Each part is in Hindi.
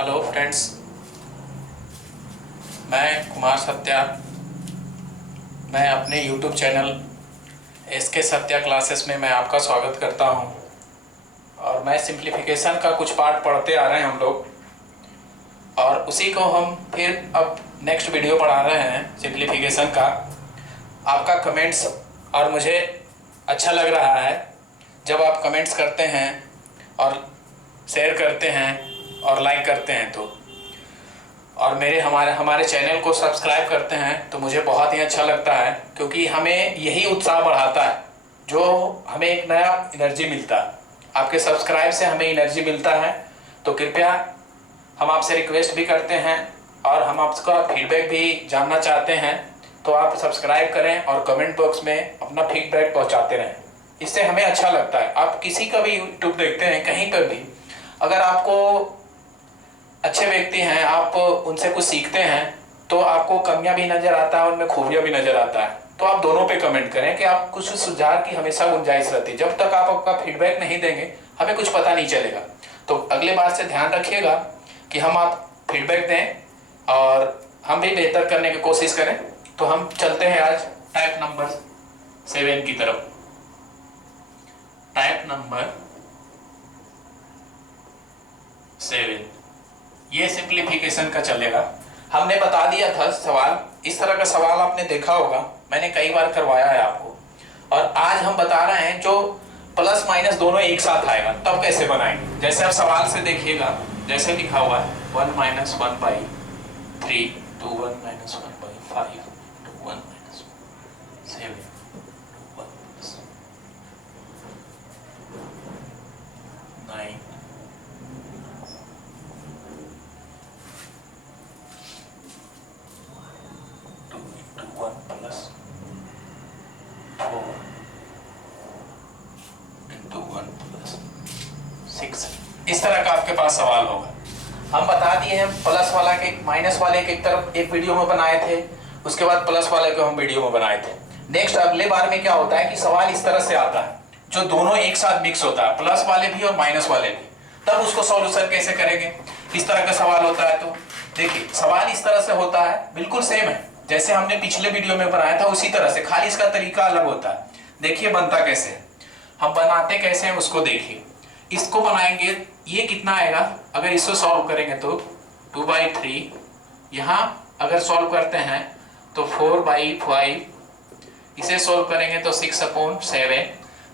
हेलो फ्रेंड्स, मैं कुमार सत्या। मैं अपने YouTube channel SK Satya classes में मैं आपका स्वागत करता हूं। और मैं सिंप्लीफिकेशन का कुछ पार्ट पढ़ते आ रहे हैं हम लोग, और उसी को हम फिर अब नेक्स्ट वीडियो पढ़ा रहे हैं सिंप्लीफिकेशन का। आपका कमेंट्स और मुझे अच्छा लग रहा है जब आप कमेंट्स करते हैं और शेयर करते हैं और लाइक करते हैं तो, और हमारे चैनल को सब्सक्राइब करते हैं तो मुझे बहुत ही अच्छा लगता है, क्योंकि हमें यही उत्साह बढ़ाता है, जो हमें एक नया एनर्जी मिलता है। आपके सब्सक्राइब से हमें एनर्जी मिलता है। तो कृपया हम आपसे रिक्वेस्ट भी करते हैं और हम आपका फीडबैक भी जानना चाहते हैं, तो आप सब्सक्राइब करें और कमेंट बॉक्स में अपना फीडबैक पहुंचाते रहें। इससे हमें अच्छा लगता है। आप किसी का भी यूट्यूब देखते हैं, कहीं पर भी अगर आपको अच्छे व्यक्ति हैं, आप उनसे कुछ सीखते हैं, तो आपको कमियां भी नजर आता है, उनमें खूबियां भी नजर आता है। तो आप दोनों पे कमेंट करें कि आप कुछ सुधार की हमेशा गुंजाइश रहती है। जब तक आप आपका फीडबैक नहीं देंगे हमें कुछ पता नहीं चलेगा। तो अगले बार से ध्यान रखिएगा कि हम आप फीडबैक दें और हम भी बेहतर करने की कोशिश करें। तो हम चलते हैं आज टाइप नंबर 7 की तरफ। टाइप नंबर 7 ये सिंप्लीफिकेशन का चलेगा। हमने बता दिया था सवाल, इस तरह का सवाल आपने देखा होगा, मैंने कई बार करवाया है आपको। और आज हम बता रहे हैं जो प्लस माइनस दोनों एक साथ आएगा तब कैसे बनाएंगे। जैसे आप सवाल से देखिएगा, जैसे लिखा हुआ है 1 - 1/3 to 1 - 1/5 to 1 - 7 to 1 - 9 1 + 4 × 1 + 6। इस तरह का आपके पास सवाल होगा। हम बता दिए हैं प्लस वाला के माइनस वाले के एक तरफ एक वीडियो में बनाए थे, उसके बाद प्लस वाले को हम वीडियो में बनाए थे। नेक्स्ट अगले बार में क्या होता है कि सवाल इस तरह से आता है जो दोनों एक साथ मिक्स होता है, प्लस वाले भी और माइनस वाले भी। तब उसको सॉल्यूशन कैसे करेंगे। इस तरह का सवाल होता है। तो देखिए सवाल इस तरह से होता है, बिल्कुल सेम है जैसे हमने पिछले वीडियो में बनाया था, उसी तरह से, खाली इसका तरीका अलग होता है। देखिए बनता कैसे है, हम बनाते कैसे हैं उसको देखिए। इसको बनाएंगे, ये कितना आएगा अगर इसको सॉल्व करेंगे तो 2/3। यहाँ अगर सॉल्व करते हैं तो 4/5। इसे सॉल्व करेंगे तो 6/7।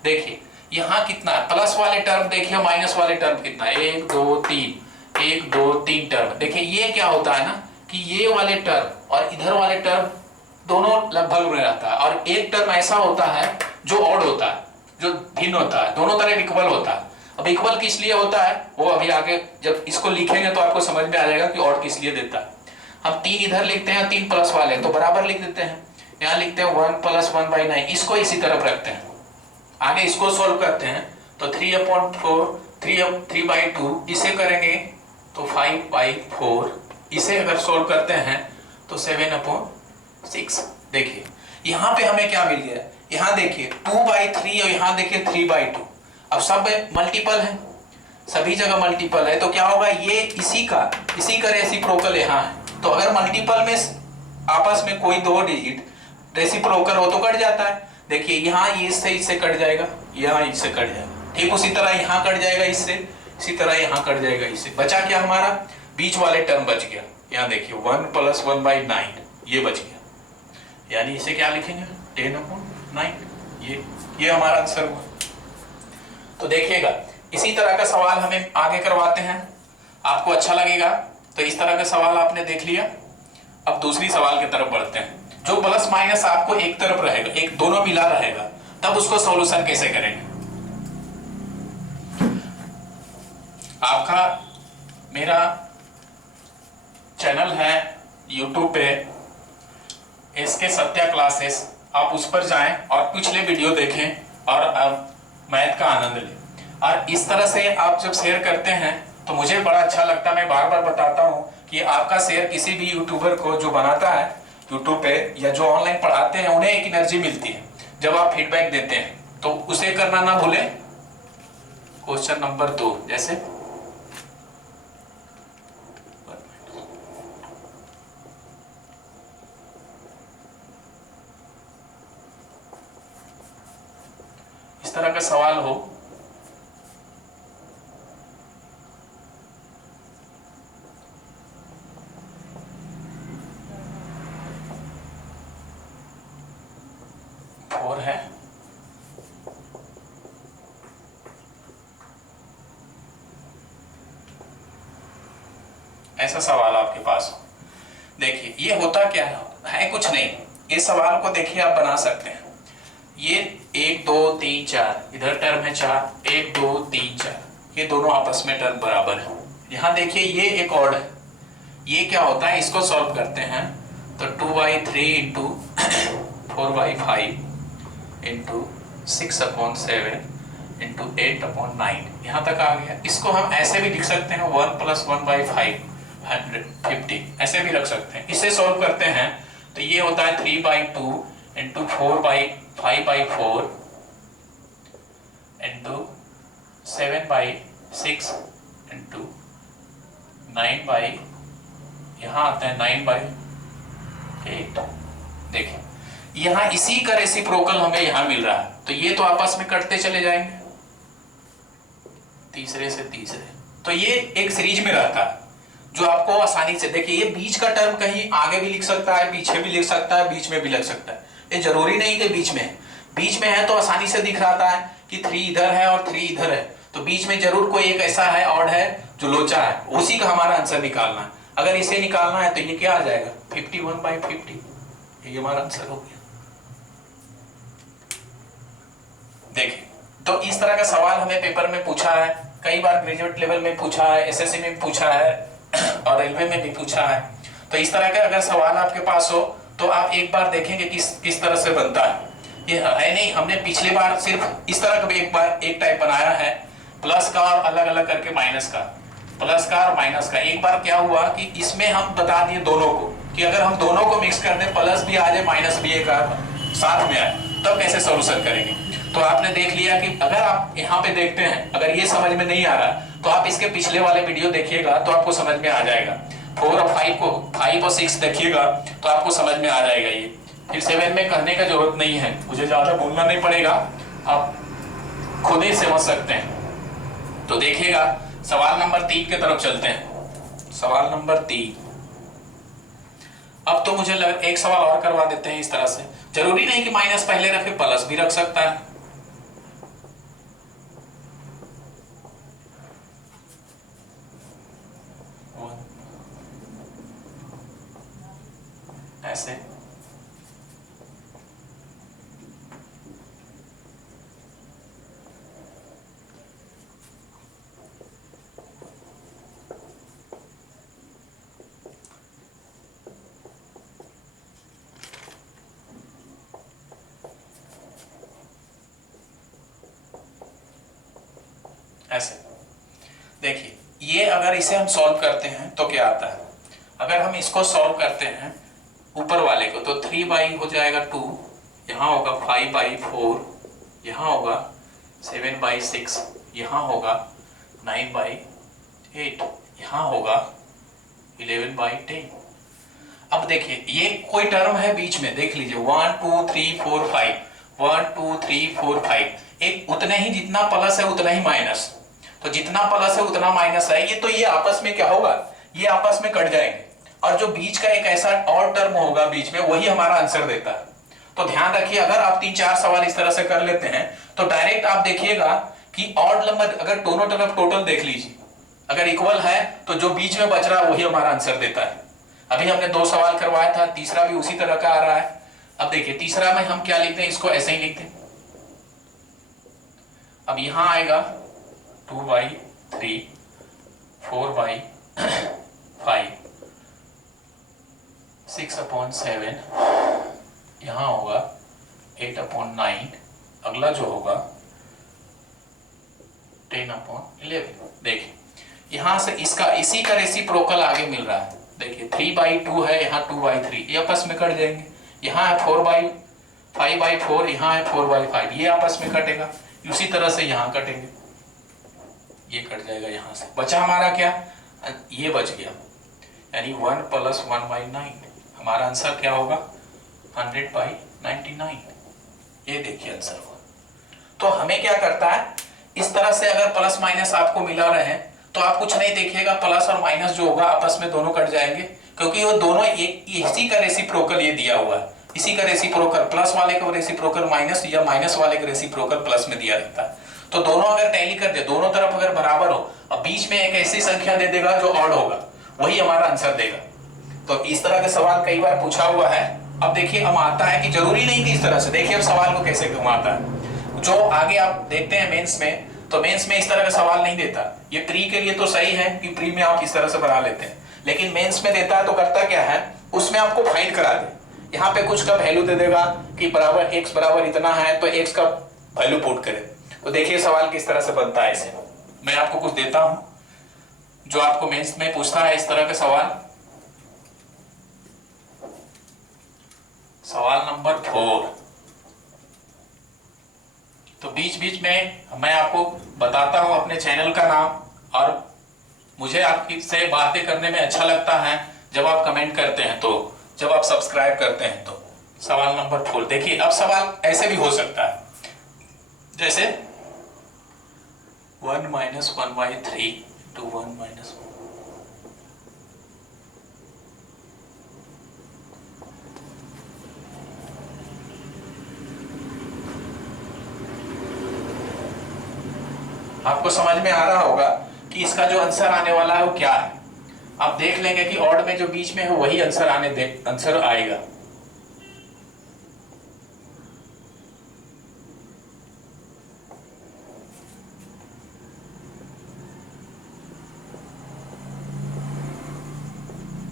देखिए यहाँ कितना है, प्लस वाले टर्म देखिए, माइनस वाले टर्म कितना है, 1 2 3, 1 2 3 टर्म। देखिए ये क्या होता है ना कि ये वाले टर्म और इधर वाले टर्म दोनों लगभग में रहता है, और एक टर्म ऐसा होता है जो ऑड होता है, जो भिन्न होता है, दोनों तरफ इक्वल होता है। अब इक्वल किस लिए होता है वो अभी आगे जब इसको लिखेंगे तो आपको समझ में आ जाएगा कि ऑड किस लिए देता है। हम 3 इधर लिखते हैं, 3 प्लस वाले तो बराबर लिख देते हैं। यहाँ लिखते हैं 1 + 1/9, इसको इसी तरफ रखते हैं। आगे इसको सोल्व करते हैं तो 3/4, 3/2, इसे करेंगे तो 5/4। इसे अगर सोल्व करते हैं तो 7/6। देखिए यहाँ पे हमें क्या मिल गया, यहाँ देखिए 2/3 और यहाँ देखिए 3/2। अब सब मल्टीपल है, सभी जगह मल्टीपल है, तो क्या होगा, ये इसी का रेसिप्रोकल यहाँ है। तो अगर मल्टीपल में आपस में कोई दो डिजिट रेसिप्रोकल हो तो कट जाता है। देखिए यहाँ ये इससे कट जाएगा, यहाँ इससे कट जाएगा, ठीक उसी तरह यहाँ कट जाएगा इससे, इसी तरह यहाँ कट जाएगा इससे। बचा क्या हमारा, बीच वाले टर्म बच गया। यहाँ देखिए 1 + 1/9 ये बच गया, यानी इसे क्या लिखेंगे 10/9। ये हमारा आंसर हुआ। तो देखिएगा इसी तरह का सवाल हमें आगे करवाते हैं, आपको अच्छा लगेगा। तो इस तरह का सवाल आपने देख लिया। अब दूसरी सवाल की तरफ बढ़ते हैं, जो प्लस माइनस आपको एक तरफ रहेगा, एक दोनों मिला रहेगा, तब उसको सॉल्यूशन कैसे करेंगे। आपका मेरा चैनल है यूट्यूब पे एसके सत्या क्लासेस, आप उस पर जाएं और पिछले वीडियो देखें और मैथ का आनंद लें। और इस तरह से आप जब शेयर करते हैं तो मुझे बड़ा अच्छा लगता है। मैं बार बार बताता हूं कि आपका शेयर किसी भी यूट्यूबर को जो बनाता है यूट्यूब पे या जो ऑनलाइन पढ़ाते हैं, उन्हें एक एनर्जी मिलती है जब आप फीडबैक देते हैं, तो उसे करना ना भूलें। क्वेश्चन नंबर 2, जैसे सवाल हो। फोर है, ऐसा सवाल आपके पास हो। देखिए ये होता क्या है, कुछ नहीं। इस सवाल को देखिए आप बना सकते हैं। ये 1 2 3 4 इधर टर्म है 4, 1 2 3 4, ये दोनों आपस में टर्म बराबर है। यहाँ देखिए ये एक ऑड है, ये क्या होता है, इसको सॉल्व करते हैं तो 2/3 इंटू 4/5 इंटू 6/7 इंटू 8/9, यहाँ तक आ गया। इसको हम ऐसे भी लिख सकते हैं 1 + 1/5 150, ऐसे भी रख सकते हैं। इसे सॉल्व करते हैं तो ये होता है 3/2 इंटू 5/4 इंटू 7/6 इंटू 9 यहाँ आता है 9/8। देखिए यहाँ इसी का रेसिप्रोकल हमें यहाँ मिल रहा है, तो ये तो आपस में कटते चले जाएंगे तीसरे से तीसरे, तो ये एक सीरीज में रहता है जो आपको आसानी से। देखिए ये बीच का टर्म कहीं आगे भी लिख सकता है, पीछे भी लिख सकता है, बीच में भी लग सकता है। ये जरूरी नहीं कि बीच में है। बीच में है तो आसानी से दिख रहा है कि 3 इधर है और 3 इधर है, तो बीच में जरूर कोई एक ऐसा है ऑड है जो लोचा है, उसी का हमारा आंसर निकालना है। अगर इसे निकालना है तो ये क्या आ जाएगा 51/50, ये हमारा आंसर हो गया। देखिए तो इस तरह का सवाल हमें पेपर में पूछा है, कई बार ग्रेजुएट लेवल में पूछा है, एसएससी में पूछा है और रेलवे में भी पूछा है। तो इस तरह के अगर सवाल आपके पास हो तो आप एक बार देखेंगे किस तरह से बनता है। ये है नहीं, हमने पिछली बार सिर्फ इस तरह का भी एक बार एक टाइप बनाया है, प्लस का और अलग अलग करके माइनस का, प्लस का और माइनस का। एक बार क्या हुआ कि इसमें हम बता दिए दोनों को कि अगर हम दोनों को मिक्स कर दें, प्लस भी आ जाए माइनस भी एक साथ में आए, तब कैसे सोल्यूशन करेंगे। तो आपने देख लिया कि अगर आप यहाँ पे देखते हैं, अगर ये समझ में नहीं आ रहा तो आप इसके पिछले वाले वीडियो देखिएगा तो आपको समझ में आ जाएगा। 4 और 5 और 6 देखिएगा तो आपको समझ में आ जाएगा। ये फिर 7 में कहने का जरूरत नहीं है, मुझे ज्यादा बोलना नहीं पड़ेगा, आप खुद ही समझ सकते हैं। तो देखिएगा सवाल नंबर 3 की तरफ चलते हैं। सवाल नंबर 3, अब तो मुझे एक सवाल और करवा देते हैं इस तरह से। जरूरी नहीं कि माइनस पहले रखे, प्लस भी रख सकता है। ऐसे ऐसे देखिए, ये अगर इसे हम सॉल्व करते हैं तो क्या आता है। अगर हम इसको सॉल्व करते हैं ऊपर वाले को तो 3 हो जाएगा 2, यहाँ होगा 5/4, यहाँ होगा 7/6, यहाँ होगा 9/8, यहाँ होगा 11/10। अब देखिए ये कोई टर्म है बीच में, देख लीजिए 1 2 3 4 5, 1 2 3 4 5, एक उतने ही जितना प्लस है उतना ही माइनस, तो जितना प्लस है उतना माइनस है। ये तो ये आपस में क्या होगा, ये आपस में कट जाएंगे और जो बीच का एक ऐसा और टर्म होगा बीच में, वही हमारा आंसर देता है। तो ध्यान रखिए, अगर आप 3-4 सवाल इस तरह से कर लेते हैं तो डायरेक्ट आप देखिएगा कि ऑड नंबर अगर दोनों तरफ टोटल देख लीजिए, अगर इक्वल है तो जो बीच में बच रहा है वही हमारा आंसर देता है। अभी हमने 2 सवाल करवाया था, तीसरा भी उसी तरह का आ रहा है। अब देखिए तीसरा में हम क्या लिखते हैं, इसको ऐसे ही लिखते हैं। अब यहां आएगा 2/3, 4/5, 6/7, यहां होगा 8/9, अगला जो होगा 10/11। देखिए यहां से इसका इसी का रेसिप्रोकल आगे मिल रहा है। देखिए 3/2 है, यहाँ 2/3, ये आपस में कट जाएंगे। यहाँ है 5/4, यहाँ है 4/5, ये आपस में कटेगा। उसी तरह से यहाँ कटेंगे, ये कट जाएगा। यहाँ से बचा हमारा क्या, ये बच गया, यानी 1 + 1/9। हमारा आंसर क्या होगा 100/99। ये देखिए आंसर हुआ। तो हमें क्या करता है, इस तरह से अगर प्लस माइनस आपको मिला रहे हैं तो आप कुछ नहीं देखिएगा, प्लस और माइनस जो होगा आपस में दोनों कट जाएंगे, क्योंकि वो दोनों एक इसी का रेसिप्रोकल ये दिया हुआ है, इसी का रेसिप्रोकल, प्लस वाले का रेसिप्रोकल माइनस या माइनस वाले का रेसिप्रोकल प्लस में दिया रहता है। तो दोनों अगर टैली कर दे, दोनों तरफ अगर बराबर हो, अब बीच में एक ऐसी संख्या दे देगा जो ऑड होगा, वही हमारा आंसर देगा। तो इस तरह का सवाल कई बार पूछा हुआ है। अब देखिए हम आता है कि जरूरी नहीं कि इस तरह से, देखिए अब सवाल को कैसे घुमाता है। जो आगे आप देखते हैं मेंस में, तो मेंस में इस तरह का सवाल नहीं देता। ये प्री के लिए तो सही है कि प्री में आप इस तरह से बना लेते हैं, लेकिन मेंस में देता है तो करता क्या है, उसमें आपको फाइंड करा दे, यहाँ पे कुछ का वैल्यू दे देगा कि बराबर x बराबर इतना है, तो x का वैल्यू पुट करें। तो देखिए सवाल किस तरह से बनता है। इसे मैं आपको कुछ देता हूं जो आपको मेंस में पूछता है इस तरह का सवाल। सवाल नंबर 4। तो बीच बीच में मैं आपको बताता हूं अपने चैनल का नाम, और मुझे आपकी से बातें करने में अच्छा लगता है जब आप कमेंट करते हैं, तो जब आप सब्सक्राइब करते हैं। तो सवाल नंबर 4 देखिए, अब सवाल ऐसे भी हो सकता है, जैसे 1 - 1/3 to 1 - 1। आपको समझ में आ रहा होगा कि इसका जो आंसर आने वाला है वो क्या है। आप देख लेंगे कि ऑड में जो बीच में है वही आंसर आंसर आएगा।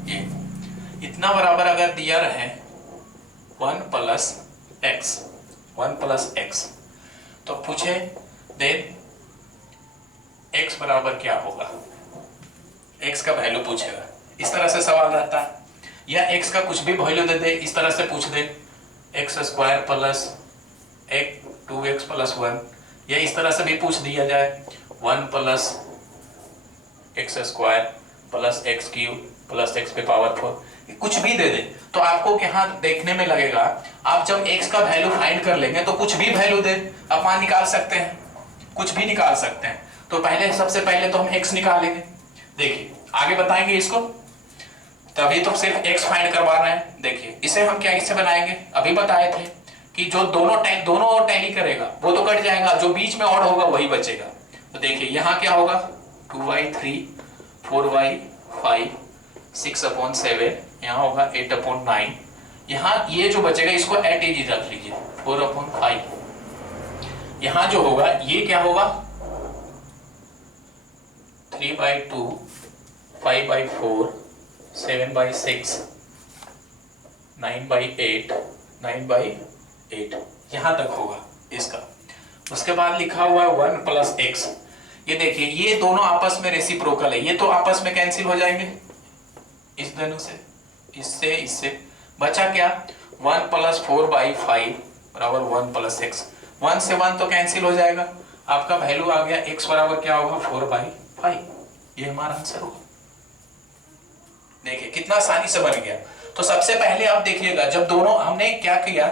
ये इतना बराबर अगर दिया रहे 1 + x, तो पूछे देन x बराबर क्या होगा, x का वैल्यू पूछेगा। इस तरह से सवाल रहता है, या x का कुछ भी वैल्यू दे दे, इस तरह से पूछ दे x² + 2x + 1, या इस तरह से भी पूछ दिया जाए 1 + x² + x³ + x⁴, कुछ भी दे दे। तो आपको यहाँ देखने में लगेगा, आप जब x का वैल्यू फाइंड कर लेंगे तो कुछ भी वैल्यू दे आप मान निकाल सकते हैं, कुछ भी निकाल सकते हैं। तो पहले सबसे पहले तो हम x निकालेंगे, देखिए आगे बताएंगे इसको, तभी तो सिर्फ x फाइंड करवा रहे हैं। देखिए इसे हम क्या इससे बनाएंगे, अभी बताए थे कि जो दोनों टैली करेगा वो तो कट जाएगा, जो बीच में और होगा वही बचेगा। तो देखिए यहाँ क्या होगा, 2y3 4y 5 6/7, यहाँ होगा 8/9, यहाँ ये जो बचेगा इसको एट इज रख लीजिए 4/5, यहाँ जो होगा ये क्या होगा 3/2 5/4 7/6 9/8 9/8, यहाँ तक होगा इसका। उसके बाद लिखा हुआ है 1 + x। ये देखिए ये दोनों आपस में रेसिप्रोकल है, ये तो आपस में कैंसिल हो जाएंगे, इस दोनों से, इससे बचा क्या 1 + 4/5 बराबर 1 + x। 1 से 1 तो कैंसिल हो जाएगा, आपका वैल्यू आ गया x बराबर क्या होगा 4/5, ये हमारा आंसर होगा। देखिए कितना आसानी से बन गया। तो सबसे पहले आप देखिएगा, जब दोनों हमने क्या किया,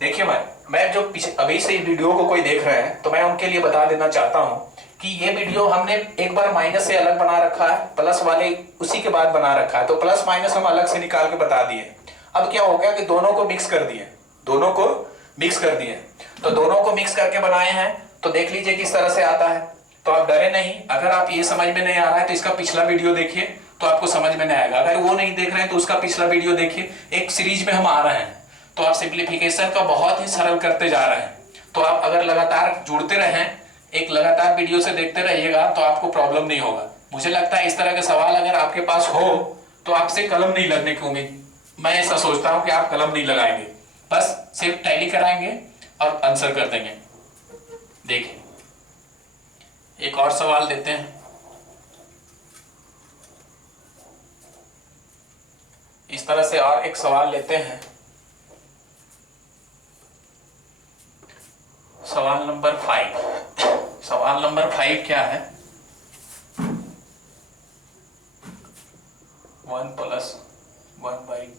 देखिए मैं जो अभी से वीडियो को कोई देख रहे हैं तो मैं उनके लिए बता देना चाहता हूं कि ये वीडियो हमने एक बार माइनस से अलग बना रखा है, प्लस वाले उसी के बाद बना रखा है, तो प्लस माइनस हम अलग से निकाल के बता दिए। अब क्या हो गया कि दोनों को मिक्स कर दिए, तो दोनों को मिक्स करके बनाए हैं। तो देख लीजिए किस तरह से आता है, तो आप डरे नहीं। अगर आप ये समझ में नहीं आ रहा है तो इसका पिछला वीडियो देखिए, तो आपको समझ में नहीं आएगा। अगर वो नहीं देख रहे हैं तो उसका पिछला वीडियो देखिए। एक सीरीज में हम आ रहे हैं, तो आप सिंप्लीफिकेशन का बहुत ही सरल करते जा रहे हैं। तो आप अगर लगातार जुड़ते रहें, एक लगातार वीडियो से देखते रहिएगा, तो आपको प्रॉब्लम नहीं होगा। मुझे लगता है इस तरह के सवाल अगर आपके पास हो तो आपसे कलम नहीं लगने की उम्मीद, मैं ऐसा सोचता हूं कि आप कलम नहीं लगाएंगे, बस सिर्फ टैली कराएंगे और आंसर कर देंगे। देखिए एक और सवाल देते हैं, इस तरह से और एक सवाल लेते हैं। सवाल नंबर 5 क्या है, 1 + 1/2।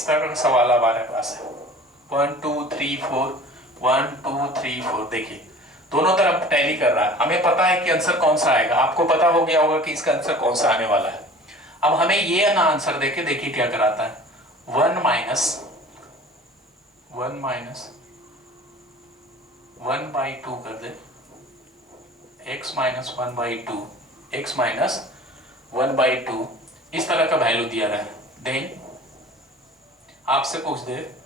इस तरह का सवाल हमारे पास है 1 2 3 4 1 2 3 4। देखिए दोनों तरफ टैली कर रहा है, हमें पता है कि आंसर कौन सा आएगा, आपको पता हो गया होगा कि इसका आंसर कौन सा आने वाला है। अब हमें ये ना आंसर देके देखिए क्या कराता है 1 माइनस 1/2 कर दे x माइनस 1/2 x माइनस 1/2 इस तरह का वैल्यू दिया रहा है। देन आपसे पूछ दे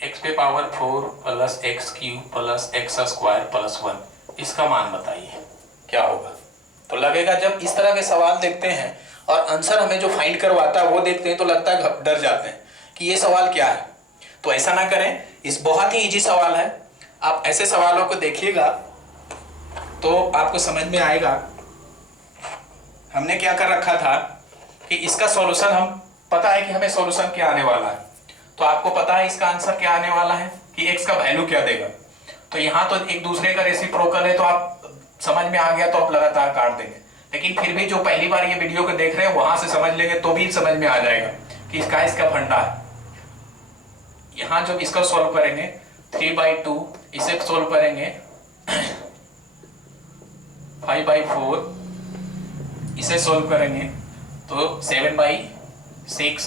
x पे power 4 plus x cube plus x square plus 1, इसका मान बताइए क्या होगा। तो लगेगा जब इस तरह के सवाल देखते हैं और आंसर हमें जो फाइंड करवाता है वो देखते हैं तो लगता है डर जाते हैं कि ये सवाल क्या है। तो ऐसा ना करें, इस बहुत ही इजी सवाल है, आप ऐसे सवालों को देखिएगा तो आपको समझ में आएगा। हमने क्या कर रखा था कि इसका सॉल्यूशन हम पता है कि हमें सॉल्यूशन क्या आने वाला है, तो आपको पता है इसका आंसर क्या आने वाला है कि x का वैल्यू क्या देगा। तो यहाँ तो एक दूसरे का रेसिप्रोकल है तो आप समझ में आ गया तो आप लगातार काट देंगे, लेकिन फिर भी जो पहली बार ये वीडियो को देख रहे हैं वहां से समझ लेंगे तो भी समझ में आ जाएगा कि इसका फंडा है। यहाँ जब इसका सॉल्व करेंगे 3/2, इसे सॉल्व करेंगे 5/4, इसे सॉल्व करेंगे तो 7/6